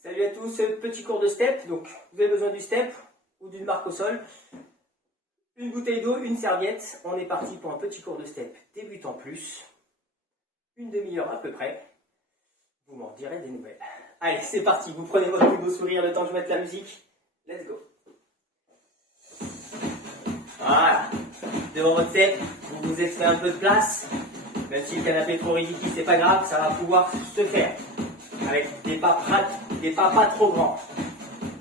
Salut à tous, petit cours de step. Donc, vous avez besoin du step ou d'une marque au sol. Une bouteille d'eau, une serviette. On est parti pour un petit cours de step débutant plus. Une demi-heure à peu près. Vous m'en direz des nouvelles. Allez, c'est parti. Vous prenez votre plus beau sourire le temps que je mette la musique. Let's go. Voilà. Devant votre step, vous vous êtes fait un peu de place. Même si le canapé est trop ridicule, c'est pas grave, ça va pouvoir se faire. Avec des pas pas trop grands.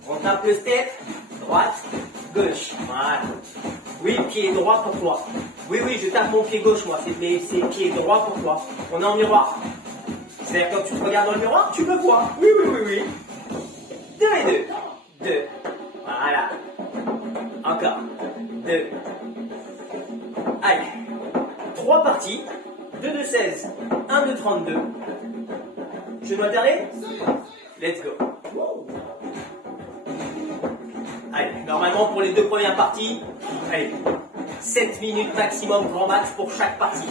On tape le step, droite, gauche. Voilà. Oui, pied droit pour toi. Oui, je tape mon pied gauche, moi. C'est pied droit pour toi. On est en miroir. C'est-à-dire quand tu te regardes dans le miroir, tu me vois. Oui. 2 et 2. 2. Voilà. Encore. 2. Allez. 3 parties. 2 de 16. 1 de 32. Genou alterné. Let's go. Allez, normalement pour les 2 premières parties, allez, 7 minutes maximum grand max pour chaque partie.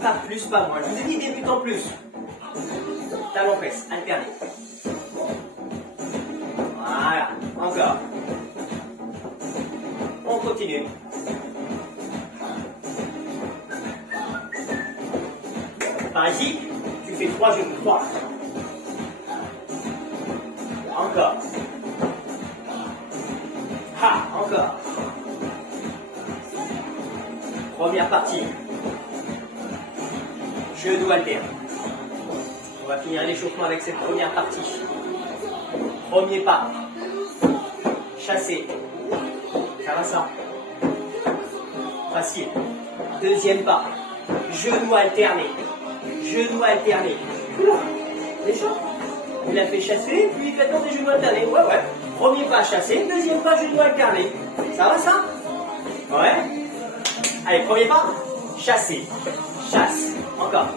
Pas plus, pas moins. Je vous ai dit débutant plus. Talon fesse, alterné. Voilà, encore. On continue. Par ici, tu fais 3 genoux, 3. Encore. Encore. Première partie. Genou alterne. On va finir l'échauffement avec cette première partie. Premier pas. Chassé. Ça va ça. Facile. Deuxième pas. Genou alterné. Genou alterné. Oula, déjà. Il a fait chasser, puis il fait dans des genoux alternés. Ouais. Premier pas chassé, deuxième pas genou alterné. Ça va ça? Ouais. Allez, premier pas, chasser. Chasse. Encore.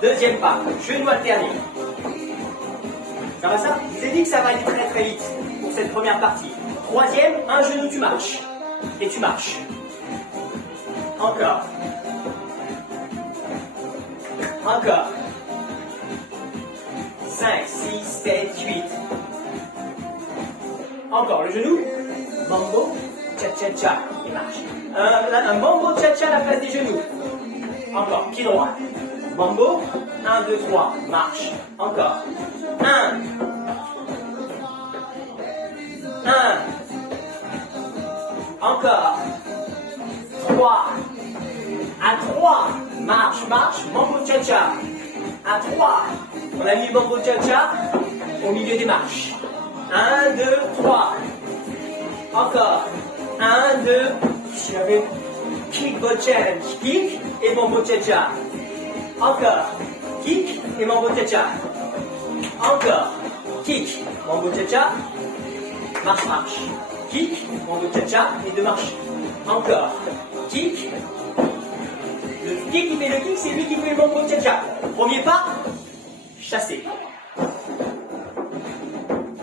Deuxième pas, genou alterné. Ça va ça? Je vous ai dit que ça va aller très très vite pour cette première partie. Troisième, un genou, tu marches. Et tu marches. Encore. Encore. 5, 6, 7, 8. Encore le genou. Mambo, cha-cha-cha. Il marche. Un mambo, cha-cha à la place des genoux. Encore. Pied droit. Mambo. 1, 2, 3. Marche. Encore. 1. Encore. 3. À 3. Marche. Mambo, cha-cha. À 3. On a mis le mambo cha-cha au milieu des marches. 1, 2, 3. Encore. 1, 2. J'avais kick ball challenge. Kick et mambo cha-cha. Encore. Kick et mambo cha-cha. Encore. Kick, mambo cha-cha. Marche. Kick, mambo cha-cha et 2 marches. Encore. Kick. Le kick qui fait le kick, c'est lui qui fait le mambo cha-cha. Premier pas. Chasser.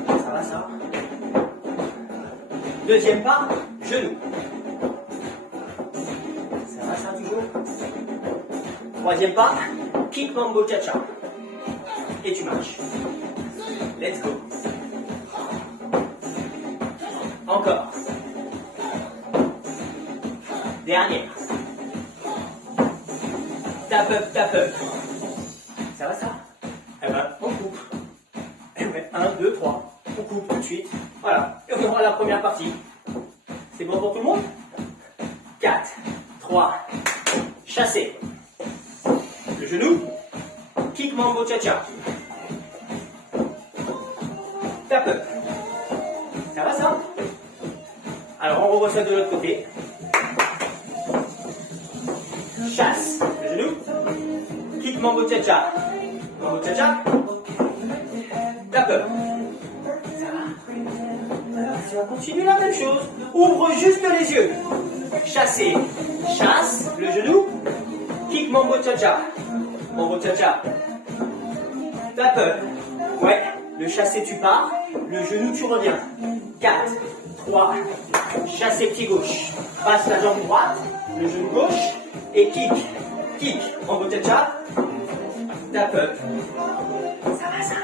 Ça va ça? Deuxième pas, genou. Ça va ça toujours? Troisième pas, kick mambo cha-cha. Et tu marches. Let's go. Encore. Dernière. Tap up. Ça va ça? Eh ben, on coupe. Eh ouais, 1, 2, 3. On coupe tout de suite. Voilà. Et on aura la première partie. C'est bon pour tout le monde? 4, 3. Chasser. Le genou. Kick mambo cha-cha. Tap up. Ça va ça? Alors on revoit ça de l'autre côté. Chasse. Le genou. Kick mambo cha-cha. Mambo cha-cha. Tap up. Ça va continuer la même chose. Ouvre juste les yeux. Chasser. Chasse. Le genou. Kick mambo cha-cha. Mambo cha-cha. Tap up. Ouais. Le chassé tu pars. Le genou tu reviens. 4, 3. Chassé pied gauche. Passe la jambe droite. Le genou gauche. Et kick. Mambo cha-cha. Tap up. Ça va ça?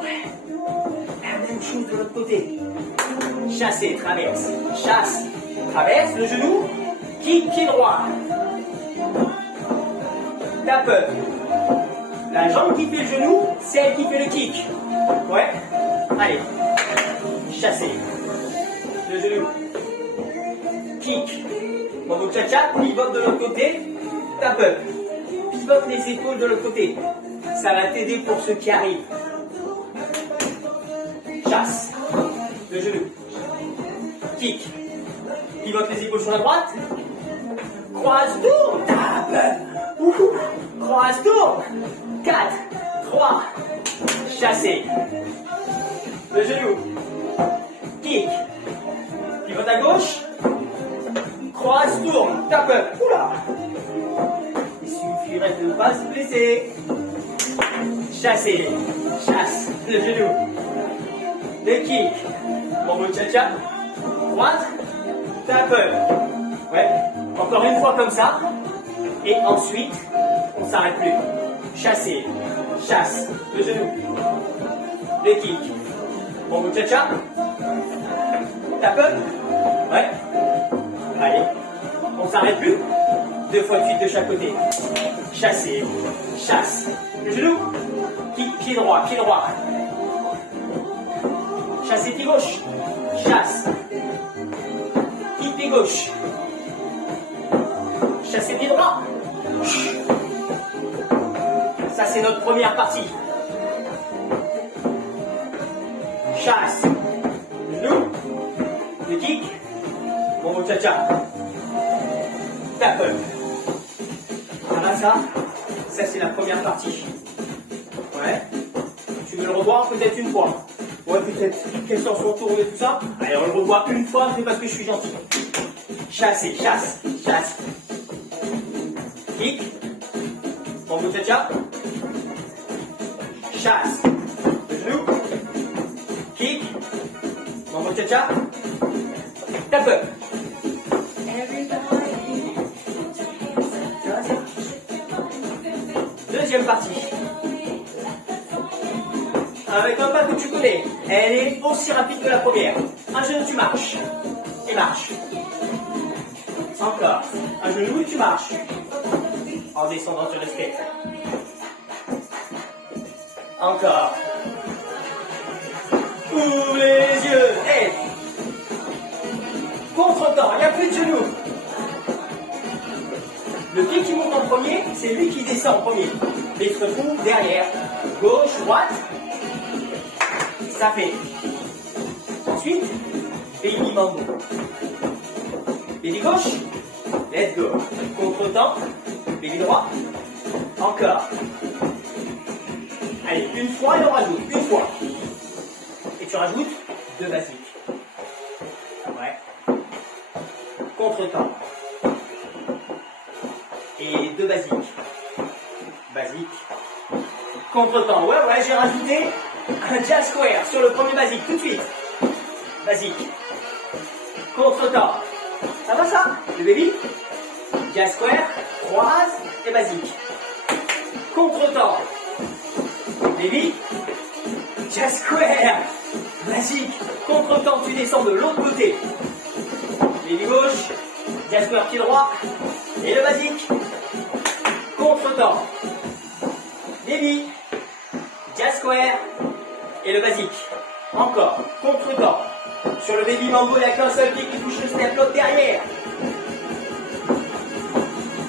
Ouais. La même chose de l'autre côté. Chasser, traverse. Chasse, traverse le genou. Kick, pied droit. Tap up. La jambe qui fait le genou, c'est elle qui fait le kick. Ouais. Allez. Chasser. Le genou. Kick. Mambo cha-cha, pivote de l'autre côté. Tap up. Pivote les épaules de l'autre côté. Ça va t'aider pour ceux qui arrivent. Chasse. Le genou. Kick. Pivote les épaules sur la droite. Croise, tourne. Tap. Croise, tourne. 4, 3. Chasser. Le genou. Kick. Pivote à gauche. Croise, tourne. Tap. Oula. Il suffirait de ne pas se blesser. Chasser. Chasse. Le genou. Le kick. Mambo cha-cha. Droite. Tap. Ouais. Encore une fois comme ça. Et ensuite, on ne s'arrête plus. Chasser. Chasse. Le genou. Le kick. Mambo cha-cha. Tap. Ouais. Allez. On ne s'arrête plus. 2 fois de suite de chaque côté. Chasser. Chasse. Le genou. Kick. Pied droit. Pied droit. Chasser pied gauche. Chasse. Kick pied gauche. Chasser pied droit. Ça c'est notre première partie. Chasse. Le genou. Le kick. Mambo cha-cha. Tap up. Voilà ça. Ça c'est la première partie. Ouais. Tu veux le revoir peut-être une fois. Ouais, peut-être. Question sur tourne et tout ça. Allez, on le revoit une fois, c'est parce que je suis gentil. Chasser, chasse, chasse. Kick. Mambo cha-cha. Chasse. Le genou. Kick. Mambo cha-cha. Tap up. Deuxième partie. Avec un pas que tu connais. Elle est aussi rapide que la première. Un genou, tu marches. Et marche. Encore. Un genou et tu marches. En descendant sur le skate. Encore. Ouvre les yeux. Et contre-temps, il n'y a plus de genoux. Le pied qui monte en premier, c'est lui qui descend en premier. Et il se retrouve derrière. Gauche, droite. Ça fait. Ensuite, baby mambo. Baby gauche. Let's go. Contre-temps. Baby droit. Encore. Allez, une fois et on rajoute. Une fois. Et tu rajoutes 2 basiques. Ouais. Contre-temps. Et 2 basiques. Basique. Contre-temps. Ouais, j'ai rajouté un jazz square sur le premier basique. Tout de suite. Basique. Contre-temps. Ça va ça? Le baby? Jazz square. Croise et basique. Contre-temps. Baby. Jazz square. Basique. Contre-temps, tu descends de l'autre côté. Baby gauche. Jazz square pied droit. Et le basique. Contre-temps. Baby. Jazz square. Et le basique. Encore. Contre-temps. Sur le baby mambo, il n'y a qu'un seul pied qui touche le step, l'autre derrière.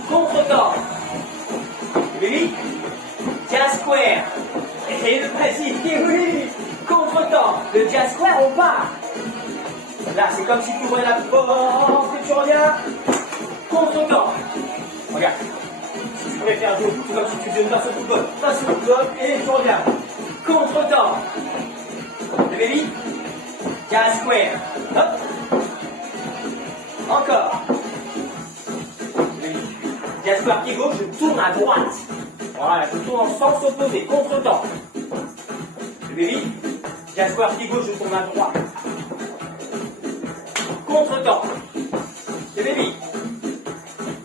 Contre-temps. Baby. Jazz square. Et le basique. Et oui. Contre-temps. Le jazz square, on part. Là, c'est comme si tu ouvrais la porte et tu reviens. Contre-temps. Regarde. Si tu préfères jouer, c'est comme si tu faisais une passe au football. Passe au football et tu reviens. Contre-temps. Le baby. Jazz square. Hop. Encore. Jazz square pied gauche, je tourne à droite. Voilà, je tourne en sens opposé. Contre-temps. Le baby. Jazz square pied gauche, je tourne à droite. Contre-temps. Le baby.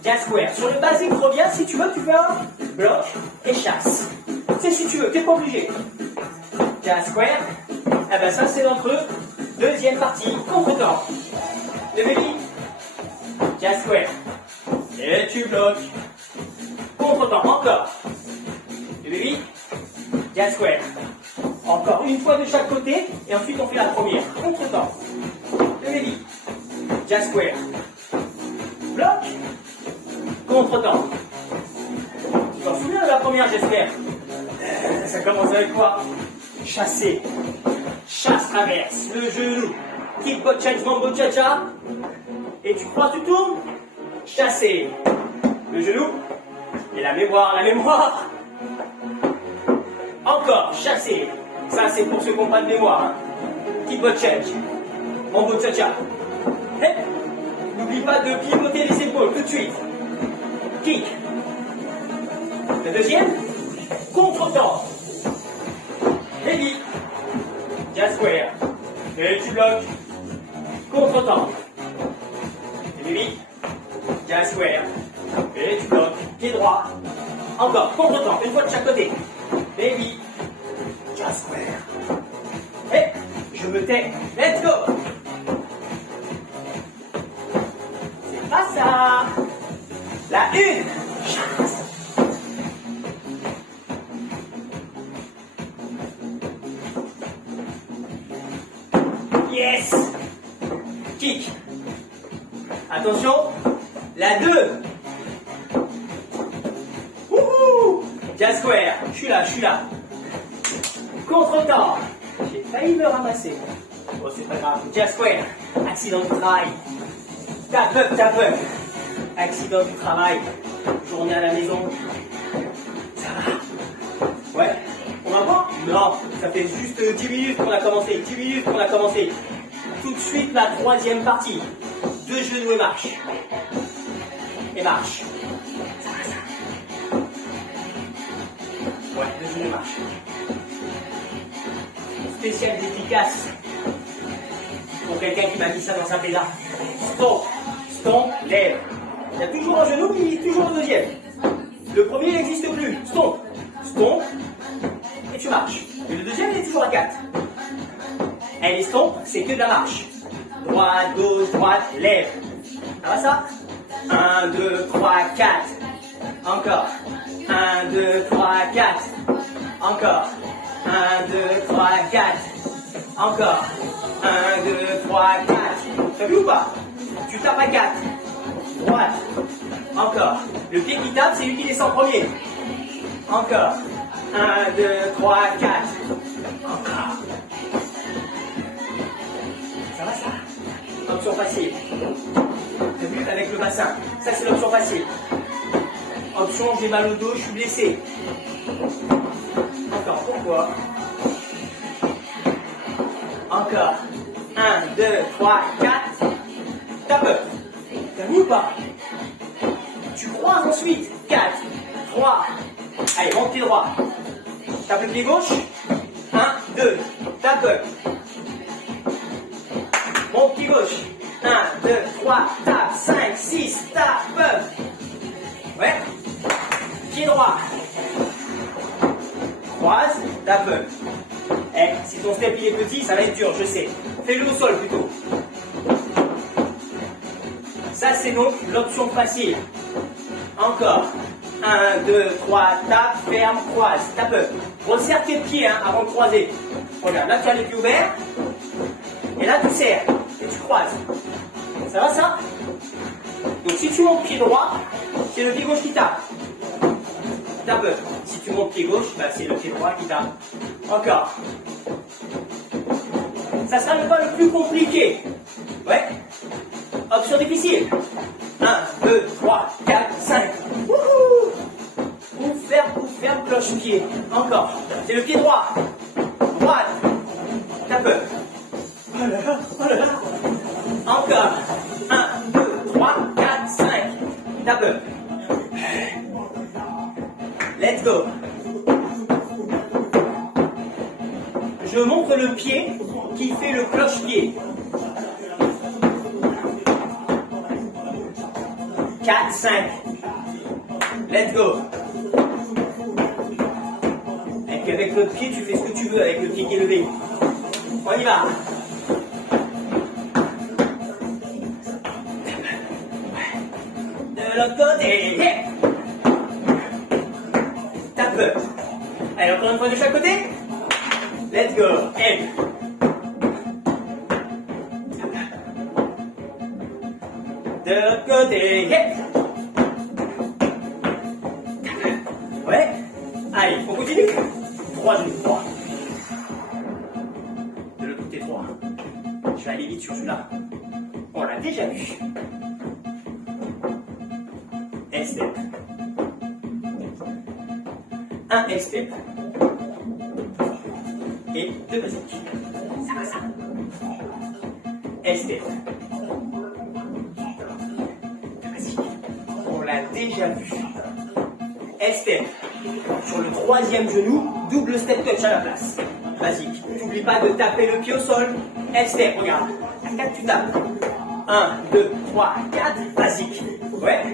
Jazz square. Sur le basique, reviens. Si tu veux, tu fais un bloc et chasse. Tu sais, si tu veux, tu n'es pas obligé. Jazz square. Eh ben ça, c'est notre deuxième partie. Contre-temps. Le baby. Jazz square. Et tu bloques. Contre-temps. Encore. Le baby. Jazz square. Encore une fois de chaque côté. Et ensuite, on fait la première. Contre-temps. Le baby. Jazz square. Bloc. Contre-temps. Tu t'en souviens de la première, j'espère? Ça commence avec quoi? Chasser. Chasse traverse. Le genou. Kick, bot, change, mambo, cha-cha. Et tu crois, tu tournes. Chasser. Le genou. Et la mémoire, la mémoire. Encore. Chasser. Ça, c'est pour ceux qui n'ont pas de mémoire. Hein. Kick, bot, change. Mambo, cha-cha. Hey. N'oublie pas de pivoter les épaules tout de suite. Kick. Le deuxième. Contre-temps. Heavy. Jazz square. Et tu bloques. Contre-temps. Heavy. Jazz square. Et tu bloques. Pied droit. Encore. Contre-temps. Une fois de chaque côté. Heavy. Jazz square. Et je me tais. Let's go. C'est pas ça. La une. Chasse. Yes. Kick. Attention. La 2. Wouhou. Jazz square. Je suis là. Contre-temps. J'ai failli me ramasser. Oh, c'est pas grave. Jazz square. Accident du travail. Tap up. Accident du travail. Journée à la maison. Ça va? Ouais. On va voir? Non, ça fait juste 10 minutes qu'on a commencé. Tout de suite, la troisième partie. 2 genoux et marche. Ça va, ça. Ouais, 2 genoux et marche. Spécial efficace. Pour quelqu'un qui m'a mis ça dans sa pédale. Stomp, lève. Il y a toujours un genou, puis toujours un deuxième. Le premier, il n'existe plus. Stomp. Et tu marches. Et le deuxième, il est toujours à 4. Et les stompes, c'est que de la marche. Droite, gauche, droite, lève. Ça va ça? 1, 2, 3, 4. Encore. 1, 2, 3, 4. Encore. 1, 2, 3, 4. Encore. 1, 2, 3, 4. T'as vu ou pas? Tu tapes à 4. Droite. Encore. Le pied qui tape, c'est lui qui descend premier. Encore. 1, 2, 3, 4. Encore. Ça va ça? Option facile. T'as vu avec le bassin? Ça c'est l'option facile. Option j'ai mal au dos, je suis blessé. Encore, pourquoi? Encore. 1, 2, 3, 4. Tape. T'as vu ou pas? Tu croises ensuite. 4, 3. Allez, monte pied droit. Tape le pied gauche. 1, 2. Tape. Monte pied gauche. 1, 2, 3. Tape. 5, 6. Tape. Ouais. Pied droit. Croise. Tape. Eh, si ton step il est petit, ça va être dur, je sais. Fais-le au sol plutôt. Ça, c'est donc l'option facile. Encore. 1, 2, 3, tape, ferme, croise, tape. Resserre tes pieds avant de croiser. Regarde, là tu as les pieds ouverts. Et là tu serres. Et tu croises. Ça va ça? Donc si tu montes pied droit, c'est le pied gauche qui tape. Tape. Si tu montes pied gauche, bah, c'est le pied droit qui tape. Encore. Ça sera pas le plus compliqué. Ouais. Option difficile. 1, 2, 3, 4, 5. Wouhou! Ou ferme, cloche-pied. Encore. C'est le pied droit. Droite. Tape. Oh là là. Encore. 1, 2, 3, 4, 5. Tape. Let's go. Je montre le pied qui fait le cloche-pied. 4, 5. Let's go. Puis avec l'autre pied, tu fais ce que tu veux avec le pied qui est levé. On y va. De l'autre côté. Yeah. Tape. Allez, encore une fois de chaque côté. Let's go. Hey. De l'autre côté. Yeah. Ouais. Allez, on continue. 3 genoux. 3. De l'autre côté, 3. Je vais aller vite sur celui-là. On l'a déjà vu. S-step. Un S-step. Et 2 basiques. Ça va ça. S-step. 2 basiques. On l'a déjà vu. S-step. Sur le 3e genou, double step touch à la place. Basique. N'oublie pas de taper le pied au sol. S-step, regarde. À 4, tu tapes. 1, 2, 3, 4. Basique. Ouais.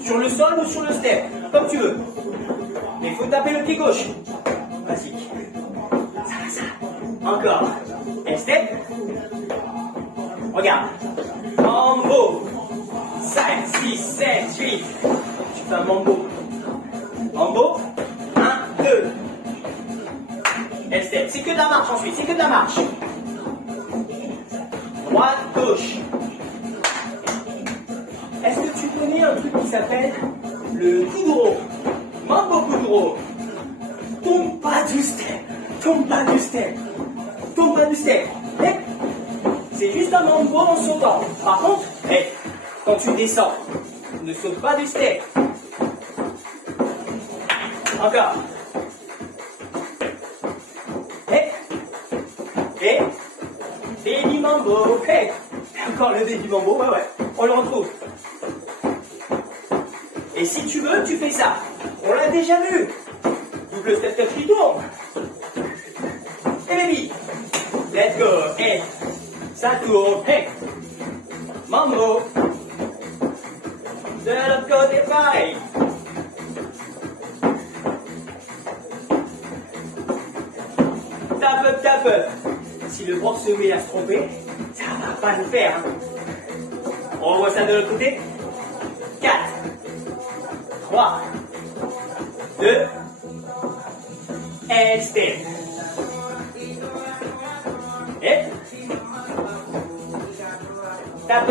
Sur le sol ou sur le step, comme tu veux. Mais il faut taper le pied gauche. Basique. Ça va ça. Encore. S-step. Regarde. Mambo. 5, 6, 7, 8. Tu fais un mambo. Mambo. 1, 2. S-step. C'est que de la marche ensuite. C'est que de la marche. Droite, gauche. Est-ce que tu connais un truc qui s'appelle le kuduro? Mambo kuduro. Tombe pas du step. Tombe pas du step. Tombe pas du step. C'est juste un mambo en sautant. Par contre, quand tu descends, ne saute pas du step. Encore. Baby mambo. Encore le baby mambo. Ouais. On le retrouve. Et si tu veux, tu fais ça. On l'a déjà vu. Double step touch qui tourne. Et baby. Let's go. Et ça tourne. Mambo. De l'autre côté, pareil. Tape. Si le prof se met à se tromper, ça va pas le faire. On revoit ça de l'autre côté. 4, 3, 2, et step. Et tape.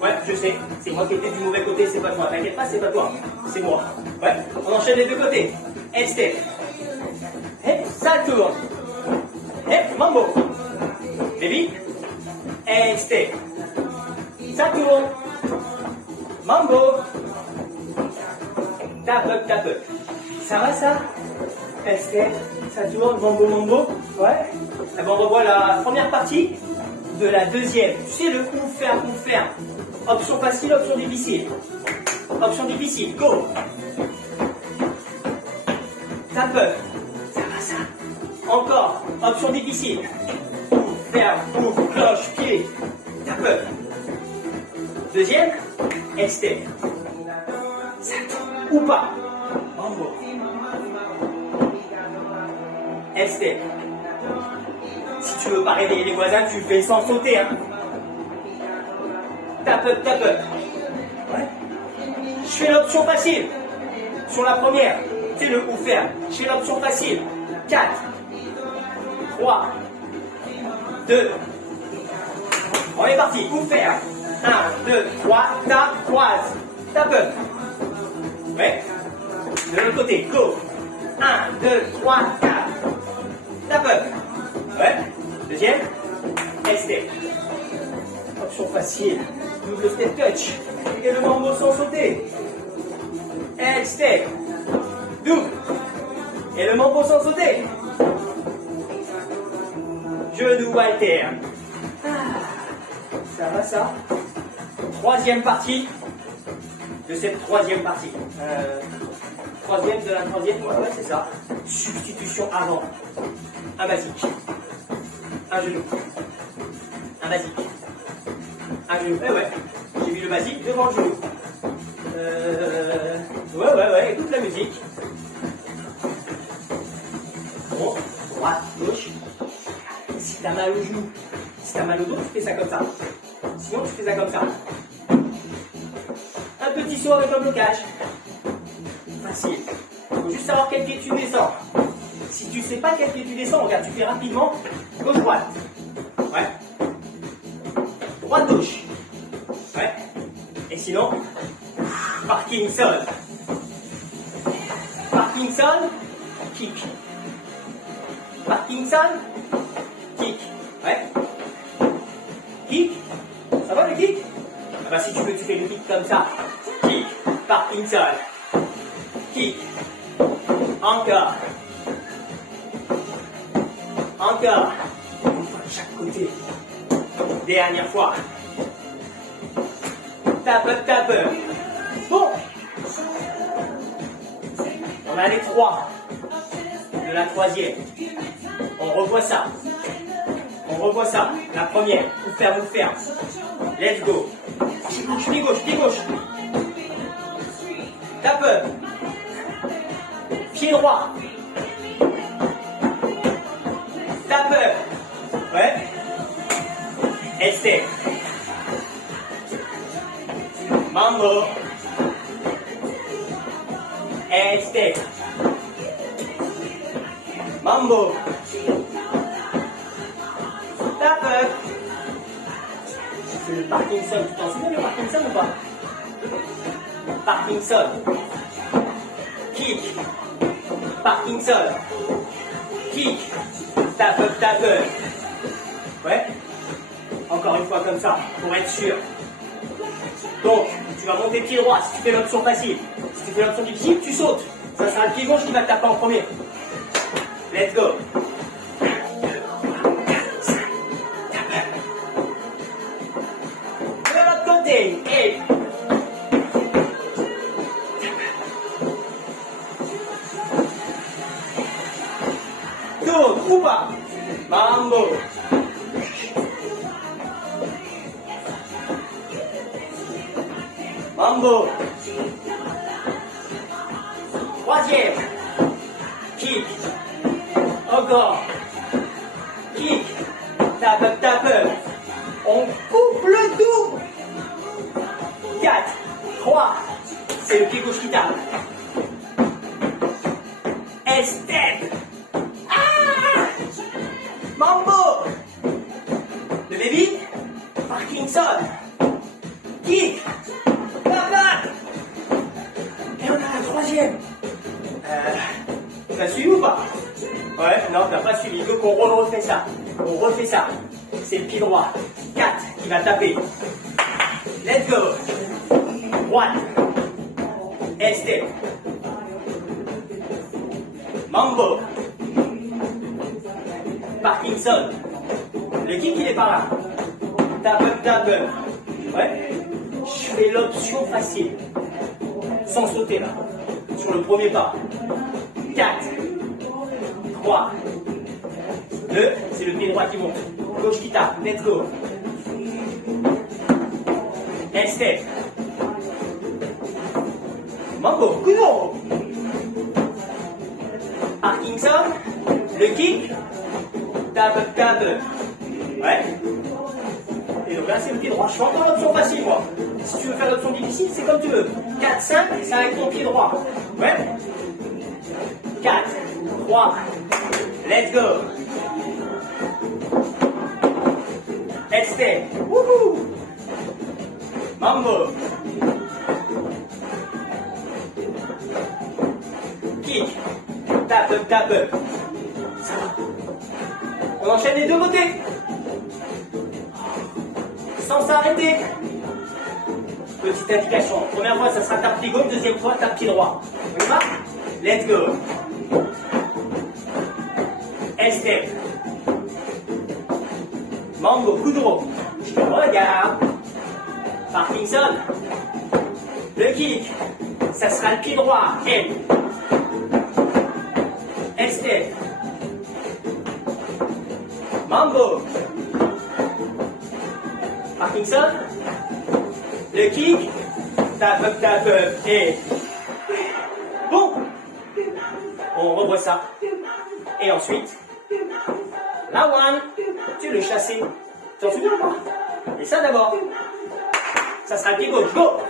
Ouais, je sais, c'est moi qui étais du mauvais côté, c'est pas toi. T'inquiète pas, c'est pas toi, c'est moi. Ouais, on enchaîne les deux côtés. Et step. Et ça tourne. Et mambo. Baby. Et step. Ça tourne. Mambo. Tape. Ça va ça? Step. Ça tourne. Mambo. Ouais. Et ben on revoit la première partie de la deuxième. Tu sais le ou faire. Option facile, option difficile. Option difficile. Go. Tape. Ça va ça? Encore. Option difficile. Ouvre, cloche, pied. Tape. Deuxième. Step. Ça tourne. Ou pas. Mambo. Step. Si tu veux pas réveiller les voisins, tu le fais sans sauter. Hein. Tape. Ouais. Je fais l'option facile. Sur la première, c'est le ou faire. Je fais l'option facile. 4, 3, 2. On est parti. Ou faire. 1, 2, 3. Tape, croise. Tape. Ouais. De l'autre côté. Go. 1, 2, 3, 4. Tape. Ouais. Deuxième. Step. Option facile. Double step touch. Et le mambo sans sauter. Step. Double. Et le mambo sans sauter. Genou alterne. Ça va ça? Troisième partie de cette troisième partie. Troisième de la troisième. Ouais, c'est ça. Substitution avant. Un basique. Un genou. Un basique. Un genou. Ouais. J'ai vu le basique devant le genou. Ouais. Écoute la musique. au genou. Si tu as mal au dos, tu fais ça comme ça. Sinon, tu fais ça comme ça. Un petit saut avec un blocage. Facile. Il faut juste savoir quel pied tu descends. Si tu ne sais pas quel pied tu descends, regarde, tu fais rapidement gauche-droite. Ouais. Droite-gauche. Ouais. Et sinon, Parkinson. Parkinson, kick. Parkinson, kick. Ouais. Kick. Ça va le kick? Ah bah si tu veux, tu fais le kick comme ça. Kick. Parkinson. Kick. Encore. Encore. Une fois de chaque côté. Dernière fois. Tape, tape. Bon. On a les 3 de la troisième. On revoit ça. On revoit ça. La première. Ou ferme. Let's go. Pied gauche, pied gauche, pied gauche. Tape. Pied droit. Tape. Ouais. Step. Mambo. Step. Mambo. Tape. C'est le Parkinson. Tu t'en souviens du Parkinson ou pas? Parkinson. Kick. Parkinson. Kick. Tape, tape. Ouais. Encore une fois comme ça, pour être sûr. Donc, tu vas monter pied droit si tu fais l'option facile. Si tu fais l'option difficile, tu sautes. Ça sera le pied gauche qui va taper en premier. Let's go. De l'autre côté. Et... tourne ou pas. Mambo. Mambo. Troisième. Kick. Encore. Kick. Tape, tape. On coupe le dos. 4, 3. C'est le pied gauche qui tape. Step. Ah! Mambo. Le baby. Parkinson. Kick. Et on a la troisième. T'as suivi ou pas? Ouais, non, t'as pas suivi. Donc on refait ça. On refait ça. C'est le pied droit. 4 qui va taper. Let's go. Droite. Step. Mambo. Parkinson. Le kick il est par là. Tape, tape. Ouais. Je fais l'option facile. Sans sauter là. Sur le premier pas. 4, 3, 2, c'est le pied droit qui monte. Gauche qui tape. Let's go. Step. Mambo. Kudo. Parkinson. Le kick. Tape, tape. Ouais. Et donc là, c'est le pied droit. Je fais encore l'option facile, moi. Si tu veux faire l'option difficile, c'est comme tu veux. 4, 5, c'est avec ton pied droit. Ouais. 4, 3, let's go. Step. Wouhou. Mambo. Kick. Tape, tape. Ça va. On enchaîne les deux côtés. Sans s'arrêter. Petite indication. Première fois, ça sera tape pied gauche. Deuxième fois, tape pied droit. On y va? Let's go. Step. Mambo, Kuduro. Je te regarde. Parkinson. Le kick. Ça sera le pied droit. Et. Step. Mambo. Parkinson. Le kick. Tape, tape. Et. Bon. On revoit ça. Et ensuite, la one. Tu le chassé. T'en souviens ou pas? Et ça d'abord. Ça sera le pied gauche. Go!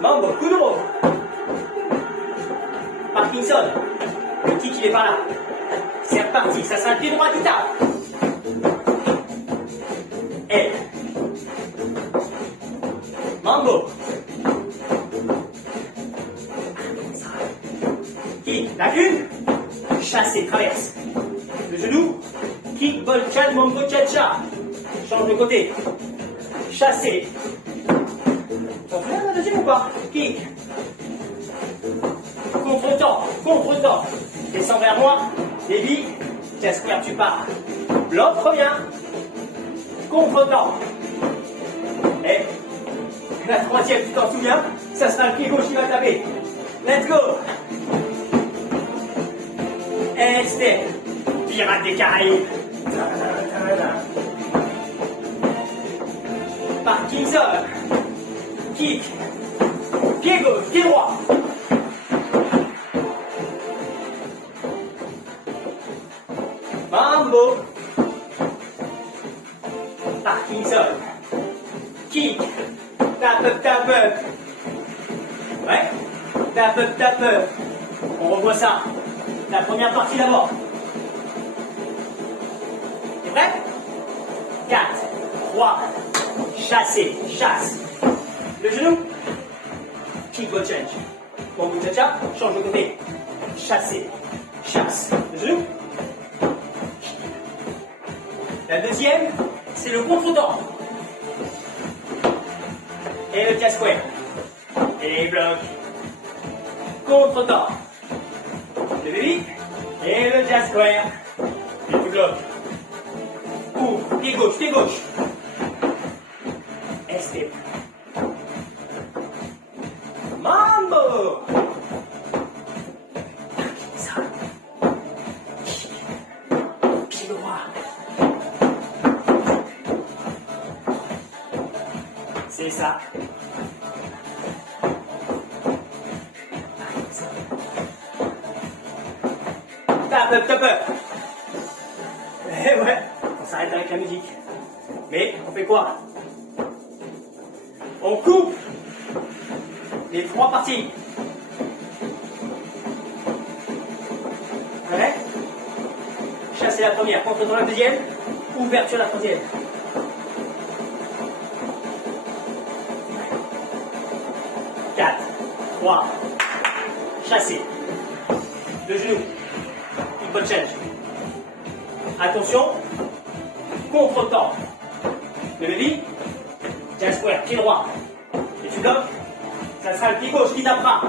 Mambo, Kuduro. Parkinson. Le kick, il est par là. C'est reparti. Ça sera le pied droit qui tape. Et. Mambo. Kick, la une. Chassé, traverse. Le genou. Kick, ball, chat, mambo, cha-cha. Change de côté. Chassé. T'en souviens de la deuxième ou pas? Kick. Contre-temps, contre-temps. Descends vers moi. Débit. Square, tu pars. Bloc, reviens. Contre-temps. Et la troisième, tu t'en souviens? Ça sera le pied gauche qui va taper. Let's go. Et step. Pirate des Caraïbes. Parkinson. Kick. Pied gauche, pied droit. Mambo. Parkinson. Kick. Tap up, tap up. Ouais. Tap up, tap up. On revoit ça. La première partie d'abord. T'es prêt? 4, 3, chasser, chasse. Le genou. Kick, go change. Bon, vous cha-cha, change de côté. Chasser, chasse. Le genou. La deuxième, c'est le contre-temps. Et le jazz square. Et les blocs. Contre-temps. Le baby. Et le jazz square. Et tu bloques. Ouvre. Pied gauche, pied gauche. Et step. Mambo. Ça. Pied droit. C'est ça. Tap up, tap up. Eh ouais, on s'arrête avec la musique. Mais on fait quoi? On coupe les 3 parties. Ouais. Chasser la première, contre la deuxième, ouverture la troisième. 4, 3, chasser. Le genou. Kick ball change. Attention. Contre-temps. Le baby. Jazz square, pied droit. Et tu bloques. Ça sera le pied gauche qui tapera.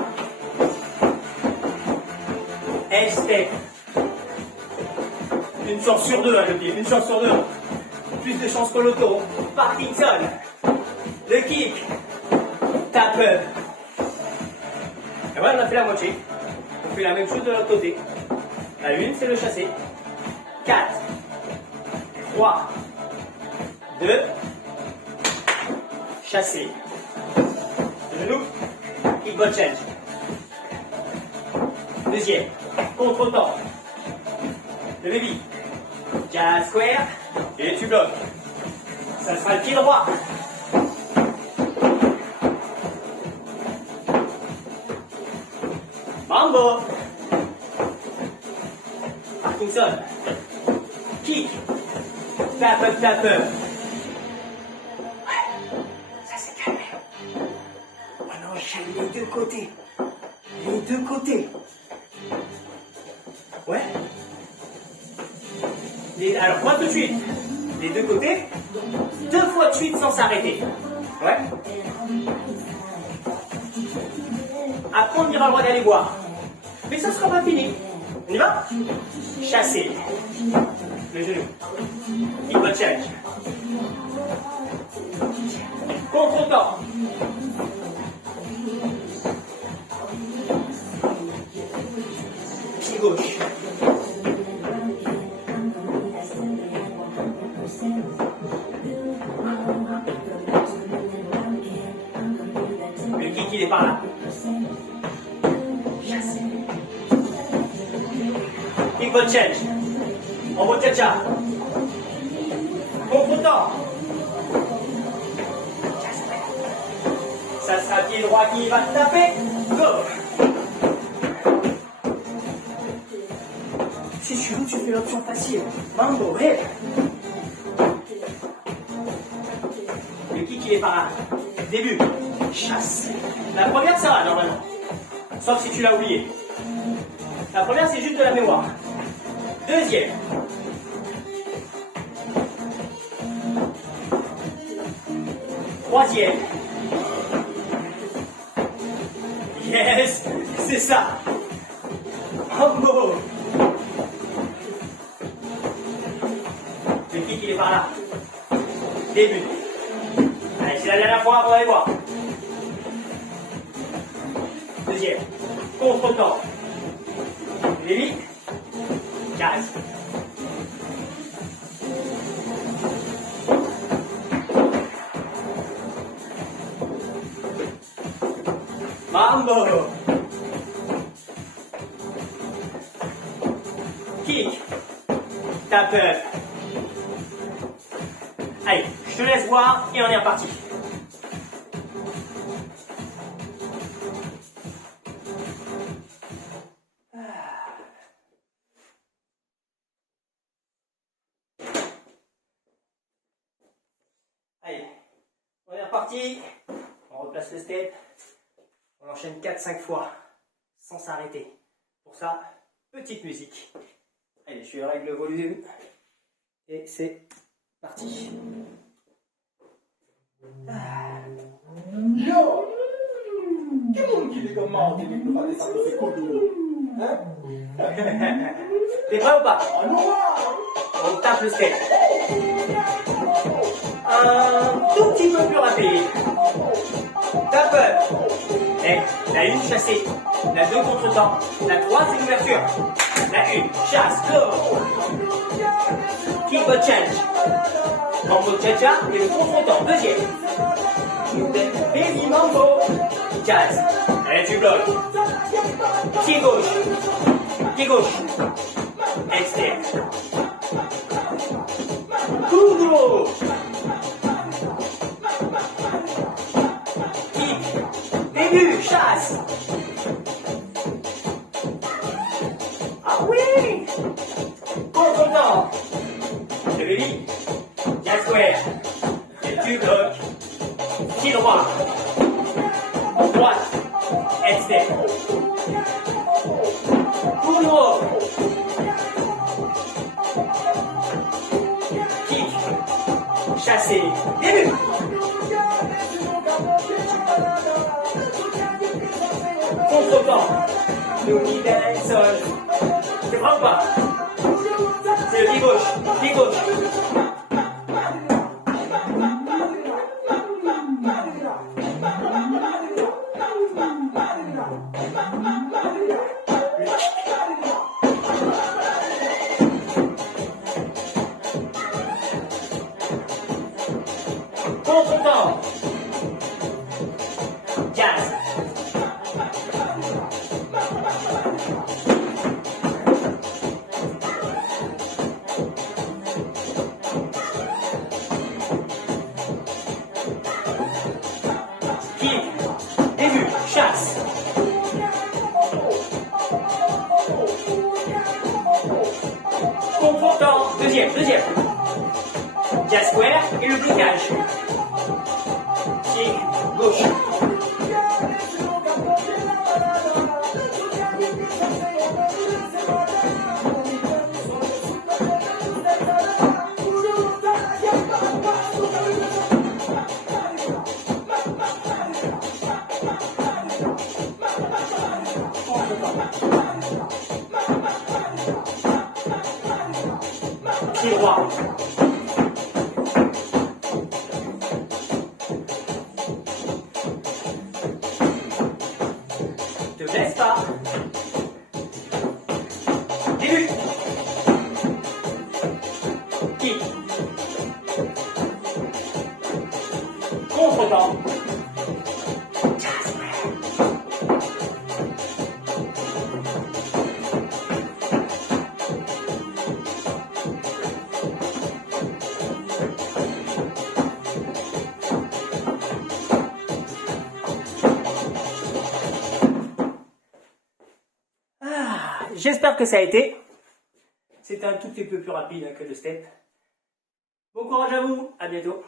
Et step. Une chance sur deux, hein, le pied. Une chance sur deux. Plus de chance que l'auto. Parkinson. Le kick. Tap up. Et voilà, on a fait la moitié. On fait la même chose de l'autre côté. La une, c'est le chassé. 4, 3, 2, chassé. Le genou, kick ball change. Deuxième, contre-temps. Le baby, jazz square, et tu bloques. Ça sera le pied droit. Mambo. Parkinson. Kick. Tap up, tap up. Ouais, ça s'est calmé. On enchaîne les deux côtés. Les deux côtés. Ouais. Alors, moi tout de suite. Les deux côtés. 2 fois de suite sans s'arrêter. Ouais. Après, on ira le droit d'aller voir. Mais ça ne sera pas fini. On y va? Chasser. Le genou. Kick ball change. Contre-temps. Pied gauche. Le kick, il est par là. Chasser. ball change. Mambo cha-cha. Contre-temps. Ça sera pied droit qui va taper. Gauche. Si tu veux, tu fais l'option facile. Mambo, hip. Le kick, il est par là. Début. Chasse. La première, ça va normalement. Sauf si tu l'as oublié. La première, c'est juste de la mémoire. Deuxième. Troisième. Yes, c'est ça. Mambo. Le kick, il est par là. Début. Allez, c'est la dernière fois, vous allez voir. Deuxième. Contre-temps. Lévi. Casse. Mambo. Kick. Tape. Allez, je te laisse voir et on est reparti. Allez, on est reparti. On replace le step. On enchaîne 4-5 fois sans s'arrêter. Pour ça, petite musique. Allez, je règle le volume. Et c'est parti. Yo! Che monde qui est comment qui veut faire des sacs de coton? Hein? T'es prêt ou pas? On tape le step. Un tout petit peu plus rapide. Tape. Et la 1 chassée. La 2 contre-temps. La 3 c'est l'ouverture. La 1 chasse. Go. Kick ball change. Mambo cha-cha et le contre-temps. Deuxième. Baby mambo. Jazz. Et tu bloques. Pied gauche. Pied gauche. Externe. Kudo. Kick. Début. Chasse. Ah oui. Contre-temps. Le baby. Jazz square. Et tu bloques. Pied droit. Droite. Externe. Kudo. Kick. Chassé. Début. Contre-temps. Louis Benson. Tu prends ou pas? C'est le pied gauche. Pied gauche. Contre-temps. Jazz. Kick. Début. Chasse. Contre-temps. Deuxième. Jazz square et le blocage. Kick. Gauche. Pied droit. Te blesse pas. Début. Kick. Contre-temps. j'espère que ça a été. C'était un tout petit peu plus rapide que le step. Bon courage à vous, à bientôt.